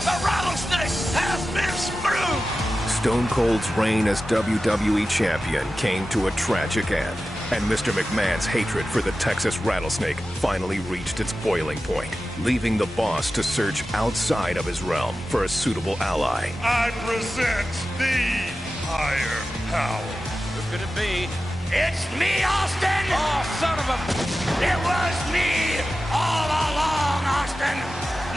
The rattlesnake has been screwed! Stone Cold's reign as WWE Champion came to a tragic end, and Mr. McMahon's hatred for the Texas rattlesnake finally reached its boiling point, leaving the boss to search outside of his realm for a suitable ally. I present the higher power. Who could it be? It's me, Austin! Oh, son of a... It was me all along, Austin!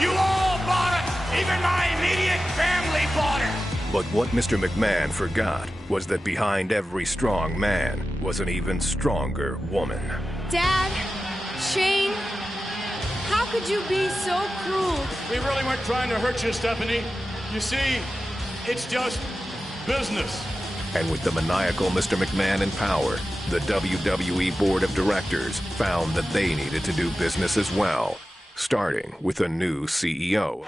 You all bought it! Even my immediate family bought it! But what Mr. McMahon forgot was that behind every strong man was an even stronger woman. Dad, Shane, how could you be so cruel? We really weren't trying to hurt you, Stephanie. You see, it's just business. And with the maniacal Mr. McMahon in power, the WWE Board of Directors found that they needed to do business as well, starting with a new CEO.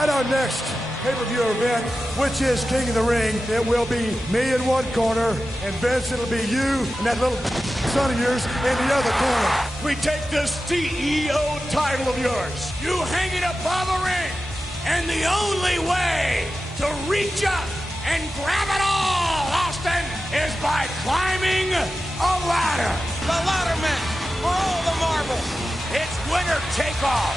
At our next pay-per-view event, which is King of the Ring, it will be me in one corner, and Vince, it'll be you and that little son of yours in the other corner. We take this CEO title of yours. You hang it above a ring, and the only way to reach up and grab it all, Austin, is by climbing a ladder. The ladder match for all the marbles. It's winner take all.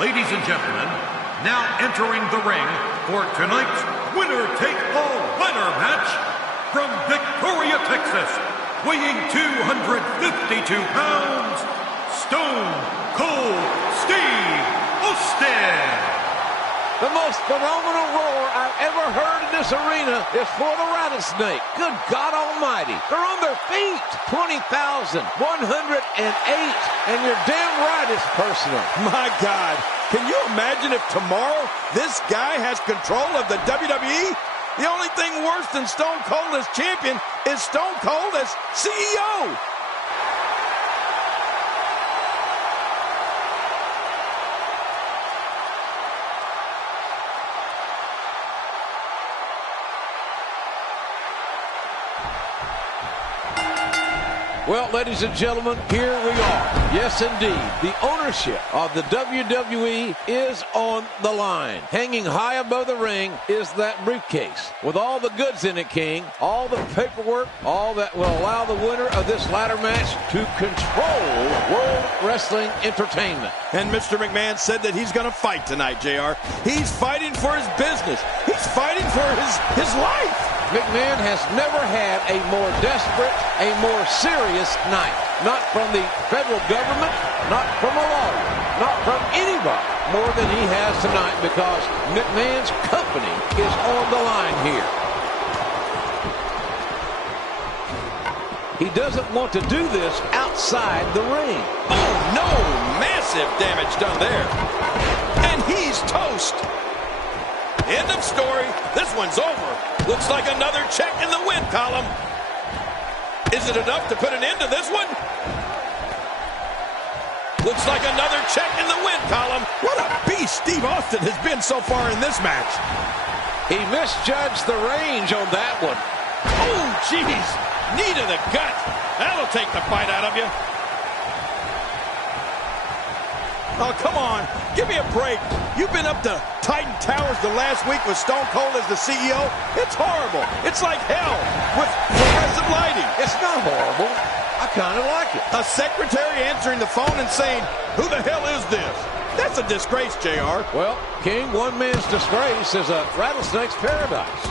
Ladies and gentlemen, now entering the ring for tonight's winner-take-all ladder match from Victoria, Texas, weighing 252 pounds, Stone Cold Steve Austin. The most phenomenal roar I've ever heard in this arena is for the rattlesnake. Good God Almighty. They're on their feet. 20,108. And you're damn right it's personal. My God. Can you imagine if tomorrow this guy has control of the WWE? The only thing worse than Stone Cold as champion is Stone Cold as CEO. Well, ladies and gentlemen, here we are. Yes, indeed. The ownership of the WWE is on the line. Hanging high above the ring is that briefcase with all the goods in it, King. All the paperwork, all that will allow the winner of this ladder match to control World Wrestling Entertainment. And Mr. McMahon said that he's going to fight tonight, JR. He's fighting for his business. He's fighting for his life. McMahon has never had a more desperate, a more serious night. Not from the federal government, not from a lawyer, not from anybody more than he has tonight, because McMahon's company is on the line here. He doesn't want to do this outside the ring. Oh, no! Massive damage done there. And he's toast. End of story. This one's over. Looks like another check in the win column. Is it enough to put an end to this one? Looks like another check in the win column. What a beast Steve Austin has been so far in this match. He misjudged the range on that one. Oh, jeez. Knee to the gut. That'll take the fight out of you. Oh, come on. Give me a break. You've been up to Titan Towers the last week with Stone Cold as the CEO. It's horrible. It's like hell with fluorescent lighting. It's not horrible. I kind of like it. A secretary answering the phone and saying, "Who the hell is this?" That's a disgrace, JR. Well, King, one man's disgrace is a rattlesnake's paradise.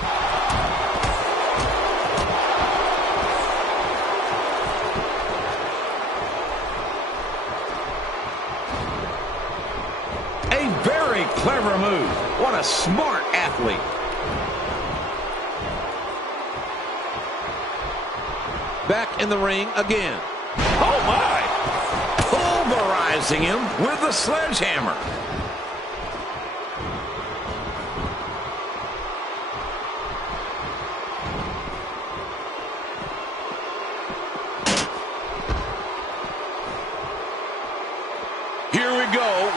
Clever move. What a smart athlete. Back in the ring again. Oh, my. Pulverizing him with the sledgehammer.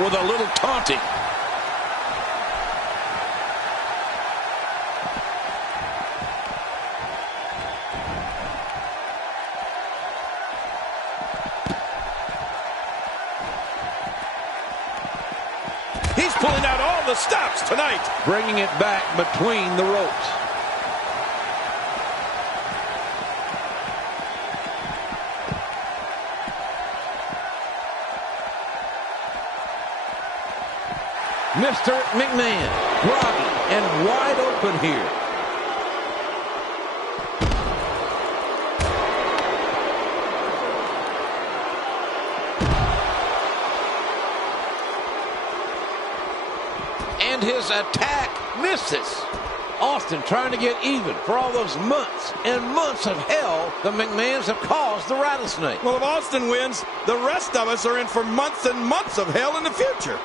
with a little taunting. He's pulling out all the stops tonight. Bringing it back between the ropes. Mr. McMahon, groggy and wide open here. And his attack misses. Austin trying to get even for all those months and months of hell the McMahons have caused the Rattlesnake. Well, if Austin wins, the rest of us are in for months and months of hell in the future.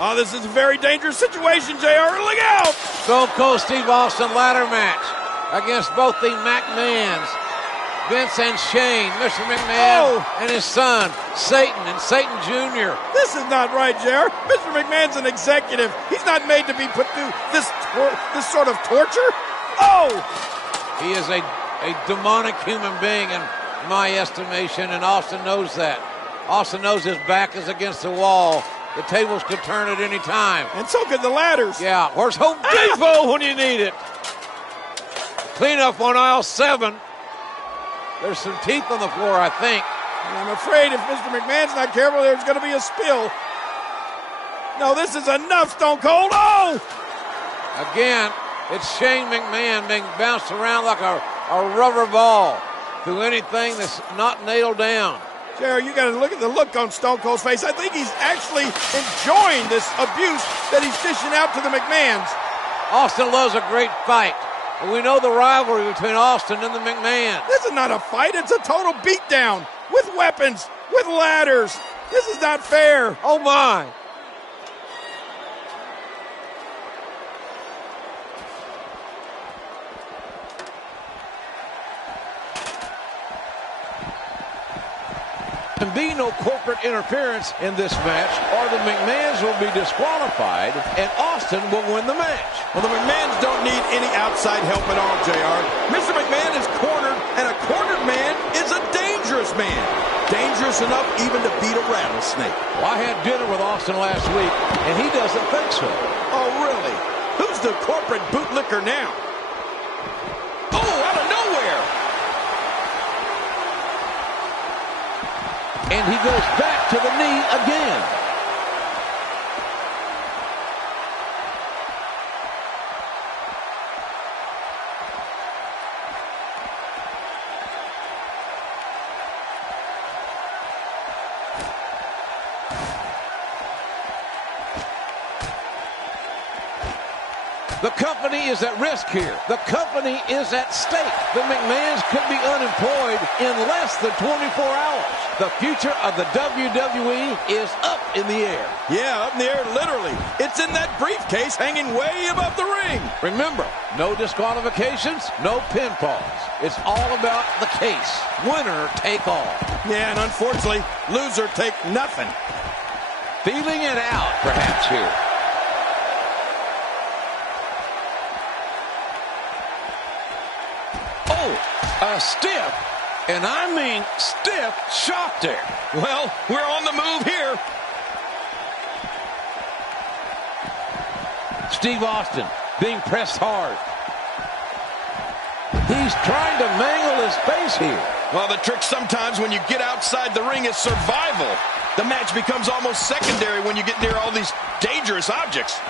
Oh, this is a very dangerous situation, JR. Look out! Stone Cold Steve Austin ladder match against both the McMahons. Vince and Shane, Mr. McMahon and his son, Satan and Satan Jr. This is not right, JR. Mr. McMahon's an executive. He's not made to be put through this sort of torture. Oh! He is a demonic human being in my estimation, and Austin knows that. Austin knows his back is against the wall. The tables could turn at any time. And so could the ladders. Yeah, where's Home Depot when you need it? Clean up on aisle 7. There's some teeth on the floor, I think. And I'm afraid if Mr. McMahon's not careful, there's going to be a spill. No, this is enough, Stone Cold. Oh! Again, it's Shane McMahon being bounced around like a rubber ball through anything that's not nailed down. Jerry, you got to look at the look on Stone Cold's face. I think he's actually enjoying this abuse that he's dishing out to the McMahons. Austin loves a great fight. And we know the rivalry between Austin and the McMahons. This is not a fight. It's a total beatdown with weapons, with ladders. This is not fair. Oh, my. Can be no corporate interference in this match, or the McMahons will be disqualified, and Austin will win the match. Well, the McMahons don't need any outside help at all, JR. Mr. McMahon is cornered, and a cornered man is a dangerous man. Dangerous enough even to beat a rattlesnake. Well, I had dinner with Austin last week, and he doesn't think so. Oh, really? Who's the corporate bootlicker now? Oh, out of nowhere! And he goes back to the knee again. The company is at risk here. The company is at stake. The McMahons could be unemployed in less than 24 hours. The future of the WWE is up in the air. Yeah, up in the air, literally. It's in that briefcase hanging way above the ring. Remember, no disqualifications, no pinfalls. It's all about the case. Winner take all. Yeah, and unfortunately, loser take nothing. Feeling it out, perhaps, here. A stiff, and I mean stiff, shot there. Well, we're on the move here. Steve Austin being pressed hard. He's trying to mangle his face here. Well, the trick sometimes when you get outside the ring is survival. The match becomes almost secondary when you get near all these dangerous objects.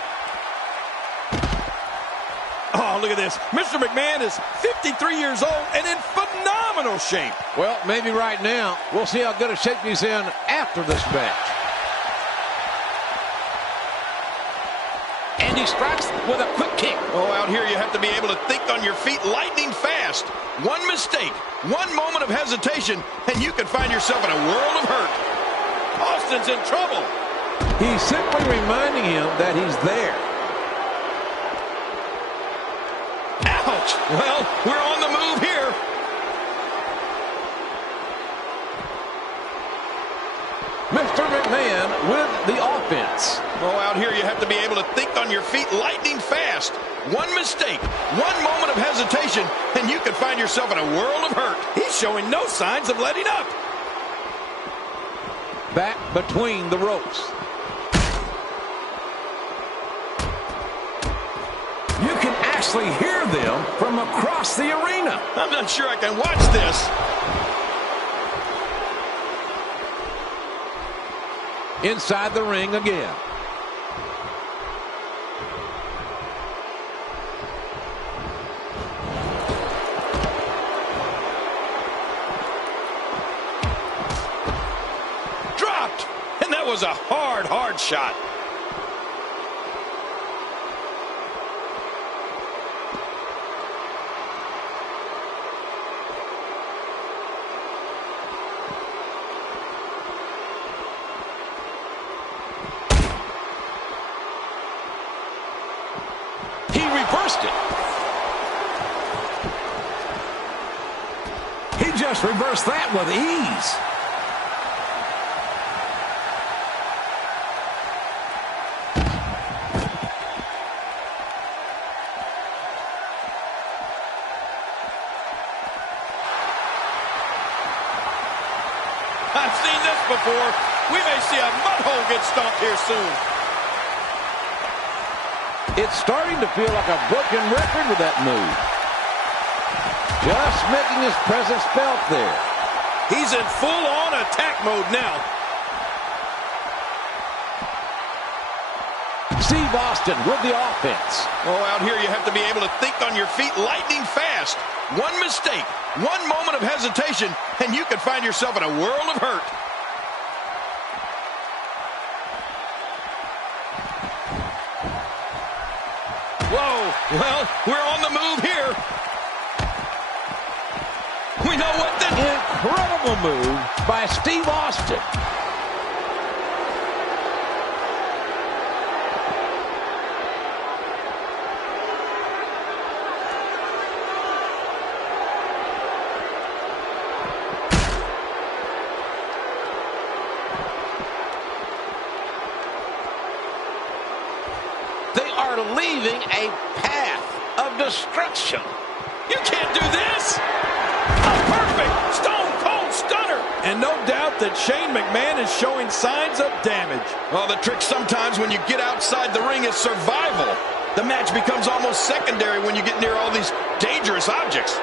Oh, look at this. Mr. McMahon is 53 years old and in phenomenal shape. Well, maybe right now. We'll see how good a shape he's in after this match. And he strikes with a quick kick. Oh, out here you have to be able to think on your feet lightning fast. One mistake, one moment of hesitation, and you can find yourself in a world of hurt. Austin's in trouble. He's simply reminding him that he's there. match. Well, we're on the move here. Mr. McMahon with the offense. Oh, out here you have to be able to think on your feet lightning fast. One mistake, one moment of hesitation, and you can find yourself in a world of hurt. He's showing no signs of letting up. Back between the ropes. You can actually hear them from across the arena. I'm not sure I can watch this. Inside the ring again. Dropped. And that was a hard shot. He just reversed that with ease. I've seen this before. We may see a mud hole get stomped here soon. It's starting to feel like a broken record with that move. Just making his presence felt there. He's in full-on attack mode now. Steve Austin with the offense. Oh, out here you have to be able to think on your feet lightning fast. One mistake, one moment of hesitation, and you could find yourself in a world of hurt. Whoa, well, we're on the move here. We know what the... Incredible move by Steve Austin. They are leaving a path of destruction. You can't do this. A perfect Stone Cold Stunner. And no doubt that Shane McMahon is showing signs of damage. Well, the trick sometimes when you get outside the ring is survival. The match becomes almost secondary when you get near all these dangerous objects.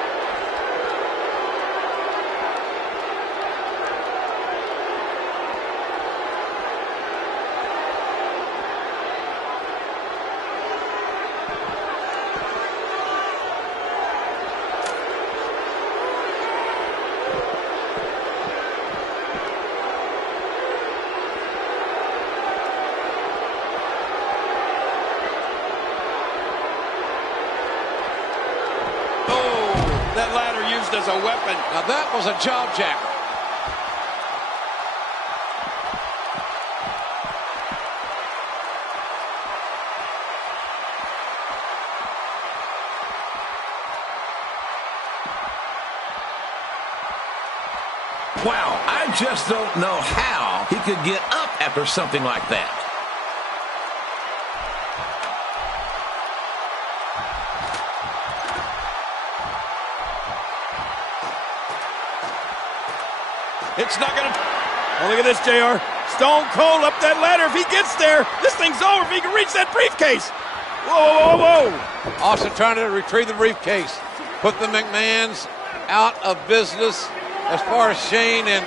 That ladder used as a weapon. Now that was a jaw jacker. Wow, I just don't know how he could get up after something like that. It's not going to... Oh, look at this, JR. Stone Cold up that ladder. If he gets there, this thing's over if he can reach that briefcase. Whoa, whoa, whoa. Austin trying to retrieve the briefcase. Put the McMahons out of business as far as Shane and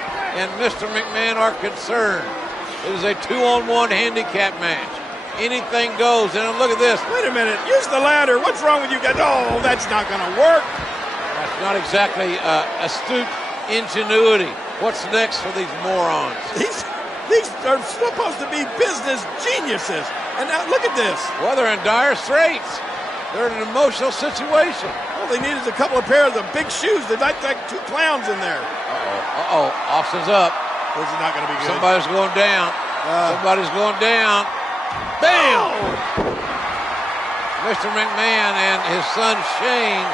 Mr. McMahon are concerned. It is a 2-on-1 handicap match. Anything goes. And look at this. Wait a minute. Use the ladder. What's wrong with you guys? Oh, that's not going to work. That's not exactly astute ingenuity. What's next for these morons? These are supposed to be business geniuses. And now look at this. Well, they're in dire straits. They're in an emotional situation. All they need is a couple of pairs of big shoes. They're like two clowns in there. Uh-oh. Austin's up. This is not going to be good. Somebody's going down. Somebody's going down. Bam! Oh. Mr. McMahon and his son Shane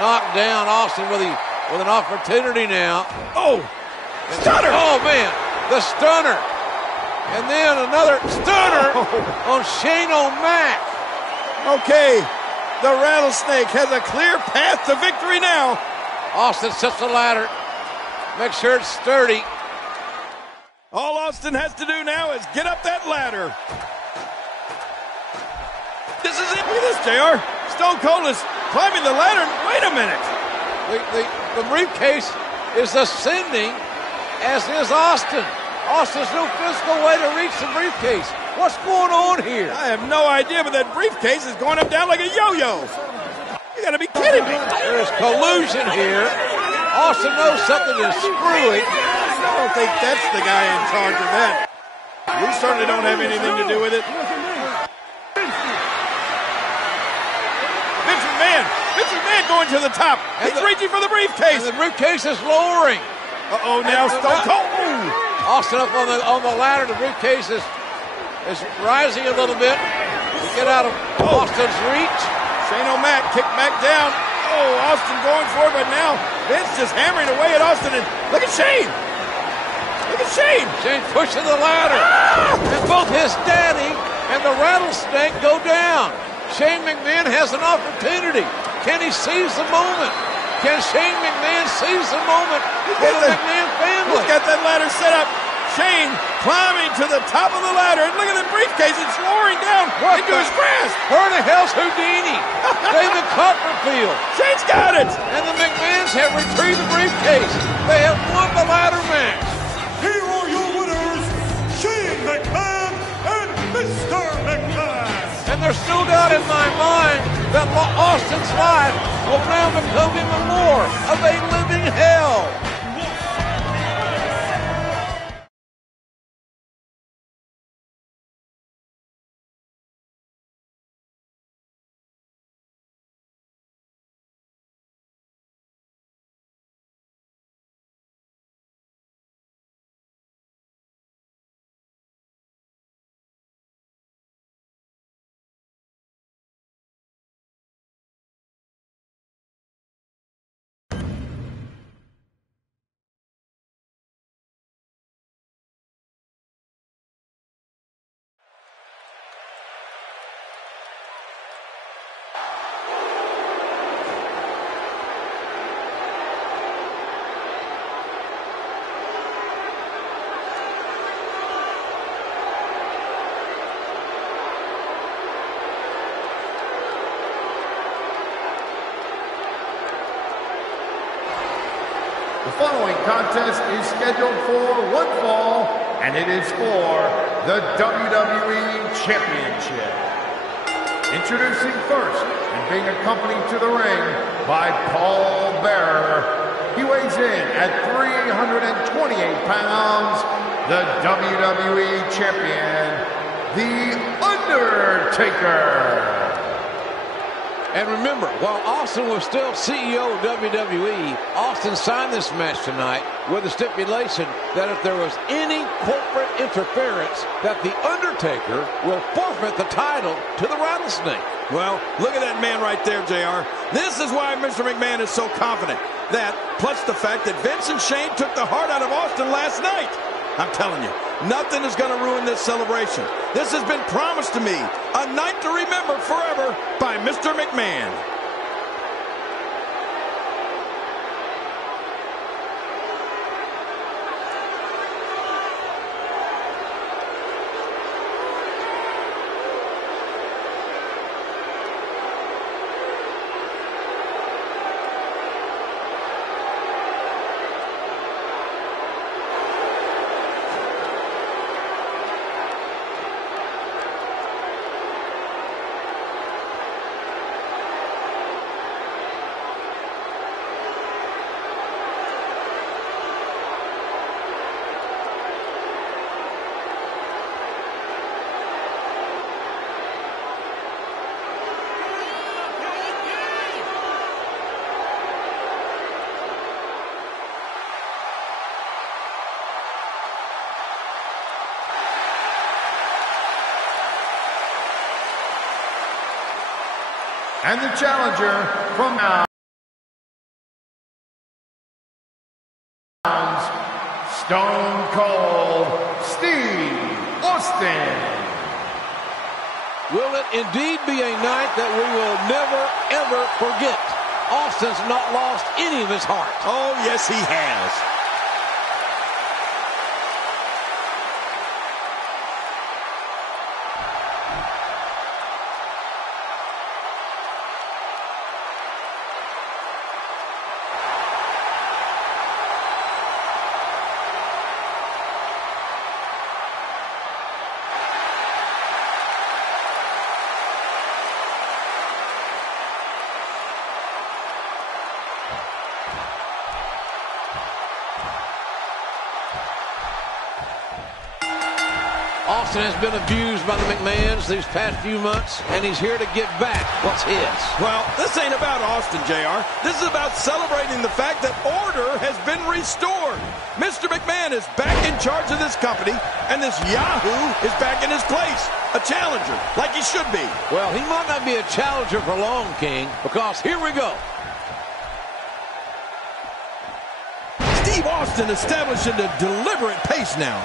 knocked down Austin with an opportunity now. Oh, stunner! Oh, man, the stunner. And then another stunner on Shane O'Mac. Okay, the Rattlesnake has a clear path to victory now. Austin sets the ladder. Make sure it's sturdy. All Austin has to do now is get up that ladder. This is it. Look at this, JR. Stone Cold is climbing the ladder. Wait a minute. The briefcase is ascending, as is Austin. Austin's no physical way to reach the briefcase. What's going on here? I have no idea, but that briefcase is going up down like a yo-yo. You gotta be kidding me. There is collusion here. Austin knows something is screwy. I don't think that's the guy in charge of that. We certainly don't have anything to do with it. Vince McMahon going to the top. He's reaching for the briefcase. And the briefcase is lowering. Uh-oh, now Stone Cold. Austin up on the ladder. The briefcase is rising a little bit to get out of Austin's reach. Shane O'Mac kicked back down. Oh, Austin going for it, but now Vince just hammering away at Austin. And look at Shane. Look at Shane. Shane pushing the ladder. And both his daddy and the Rattlesnake go down. Shane McMahon has an opportunity. Can he seize the moment? Can Shane McMahon seize the moment for the McMahon family? He's got that ladder set up. Shane climbing to the top of the ladder. And look at the briefcase. It's lowering down into his grasp. Where the hell's Houdini? David Copperfield. Shane's got it. And the McMahons have retrieved the briefcase. They have won the ladder match. Here are your winners, Shane McMahon and Mr. McMahon. And there's no doubt in my mind that Austin's life will now become even more of a living hell. The following contest is scheduled for one fall, and it is for the WWE Championship. Introducing first, and being accompanied to the ring by Paul Bearer. He weighs in at 328 pounds, the WWE Champion, The Undertaker. And remember, while Austin was still CEO of WWE, Austin signed this match tonight with a stipulation that if there was any corporate interference, that The Undertaker will forfeit the title to the Rattlesnake. Well, look at that man right there, JR. This is why Mr. McMahon is so confident. That, plus the fact that Vince and Shane took the heart out of Austin last night. I'm telling you, nothing is going to ruin this celebration. This has been promised to me, a night to remember forever by Mr. McMahon. And the challenger from now. Stone Cold Steve Austin. Will it indeed be a night that we will never, ever forget? Austin's not lost any of his heart. Oh, yes, he has. Austin has been abused by the McMahons these past few months, and he's here to get back what's his. Well, this ain't about Austin, JR. This is about celebrating the fact that order has been restored. Mr. McMahon is back in charge of this company, and this Yahoo is back in his place. A challenger, like he should be. Well, he might not be a challenger for long, King, because here we go. Steve Austin establishing a deliberate pace now.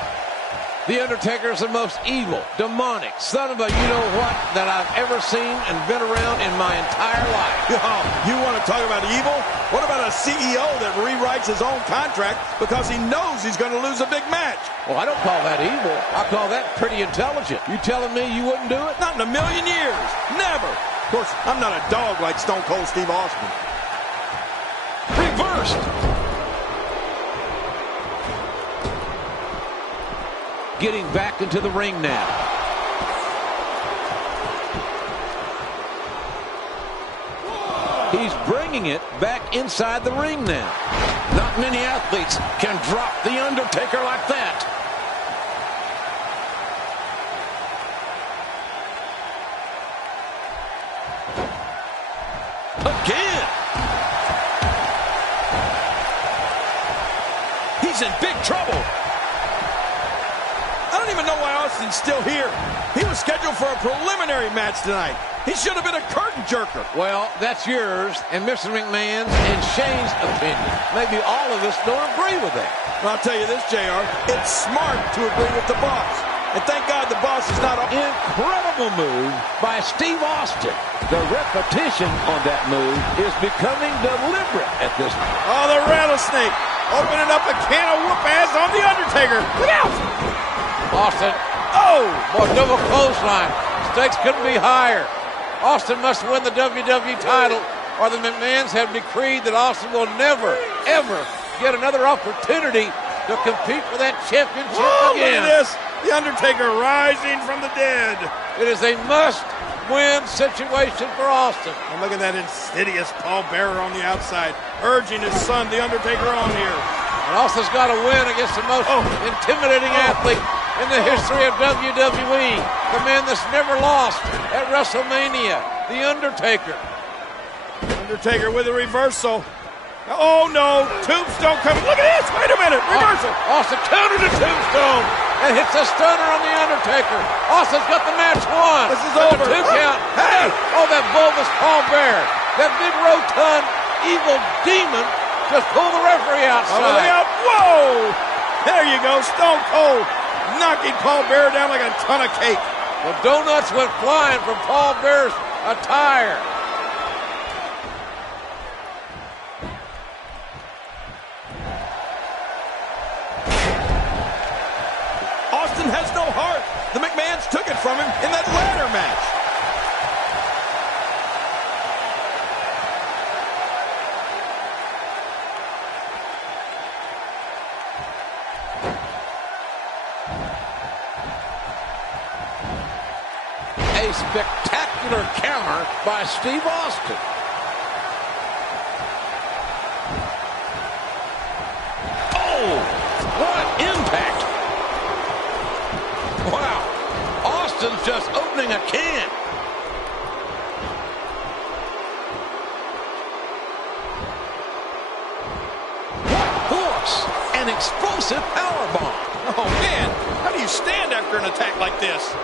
The Undertaker is the most evil, demonic son of a you-know-what that I've ever seen and been around in my entire life. Oh, you want to talk about evil? What about a CEO that rewrites his own contract because he knows he's going to lose a big match? Well, I don't call that evil. I call that pretty intelligent. You telling me you wouldn't do it? Not in a million years. Never. Of course, I'm not a dog like Stone Cold Steve Austin. Reversed. Getting back into the ring now. He's bringing it back inside the ring now. Not many athletes can drop the Undertaker like that. Again. He's in big trouble. I don't even know why Austin's still here. He was scheduled for a preliminary match tonight. He should have been a curtain jerker. Well, that's yours and Mr. McMahon's and Shane's opinion. Maybe all of us don't agree with that. Well, I'll tell you this, JR. It's smart to agree with the boss. And thank God the boss is not... Incredible move by Steve Austin. The repetition on that move is becoming deliberate at this point. Oh, the rattlesnake. Opening up a can of whoop-ass on the Undertaker. Look out! Austin. Oh! Boy, double clothesline. Stakes couldn't be higher. Austin must win the WWE title, or the McMahons have decreed that Austin will never, ever get another opportunity to compete for that championship again. Look at this. The Undertaker rising from the dead. It is a must-win situation for Austin. And look at that insidious pallbearer on the outside, urging his son, the Undertaker, on here. And Austin's got to win against the most intimidating athlete in the history of WWE. The man that's never lost at WrestleMania, The Undertaker. Undertaker with a reversal. Oh, no. Tombstone coming. Look at this. Wait a minute. Reversal. Austin countered the Tombstone and hits a stunner on The Undertaker. Austin's got the match won. This is over. 2 count. Hey! Oh, that bulbous pallbearer. That big rotund evil demon just pulled the referee outside. Oh, look out. Whoa! There you go. Stone Cold knocking Paul Bearer down like a ton of cake. The donuts went flying from Paul Bearer's attire. Austin has no heart. The McMahons took it from him in that ladder match. A spectacular counter by Steve Austin. Oh, what impact. Wow, Austin's just opening a can. What force and explosive powerbomb. Oh, man, how do you stand after an attack like this?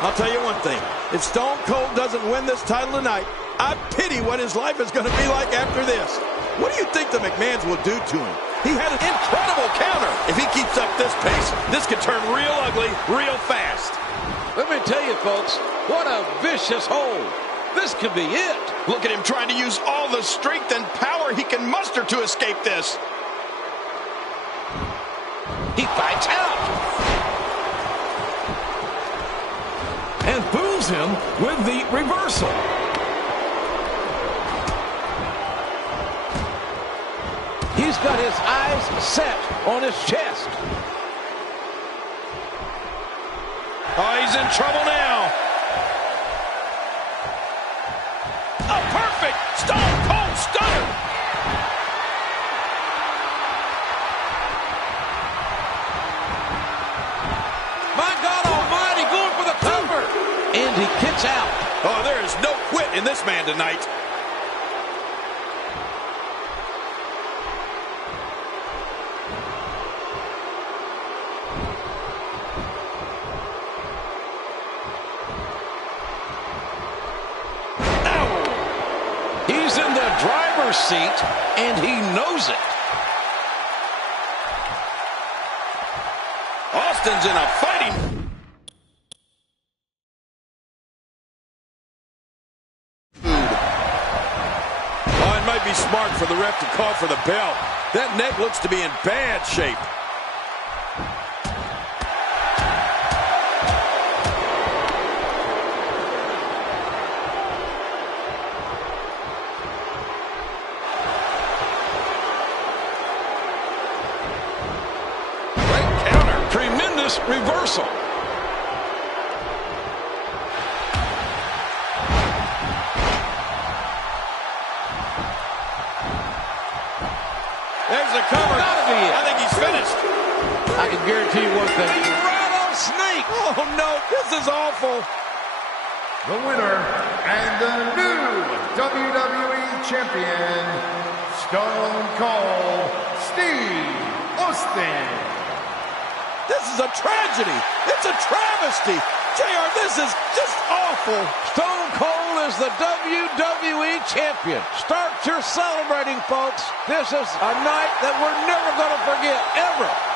I'll tell you one thing. If Stone Cold doesn't win this title tonight, I pity idea what his life is going to be like after this. What do you think the McMahons will do to him? He had an incredible counter. If he keeps up this pace, this could turn real ugly real fast. Let me tell you, folks, what a vicious hold. This could be it. Look at him trying to use all the strength and power he can muster to escape this. He fights out. And fools him with the reversal. He's got his eyes set on his chest. Oh, he's in trouble now. A perfect Stone Cold Stunner. My God Almighty, going for the cover. And he kicks out. Oh, there is no quit in this man tonight. He's in the driver's seat, and he knows it. Austin's in a fighting. Oh, it might be smart for the ref to call for the bell. That neck looks to be in bad shape. Tremendous reversal. There's the cover. I think he's finished. I can guarantee you one thing. Rattlesnake. Oh, no. This is awful. The winner and the new WWE Champion, Stone Cold Steve Austin. This is a tragedy. It's a travesty. JR, this is just awful. Stone Cold is the WWE Champion. Start your celebrating, folks. This is a night that we're never going to forget, ever.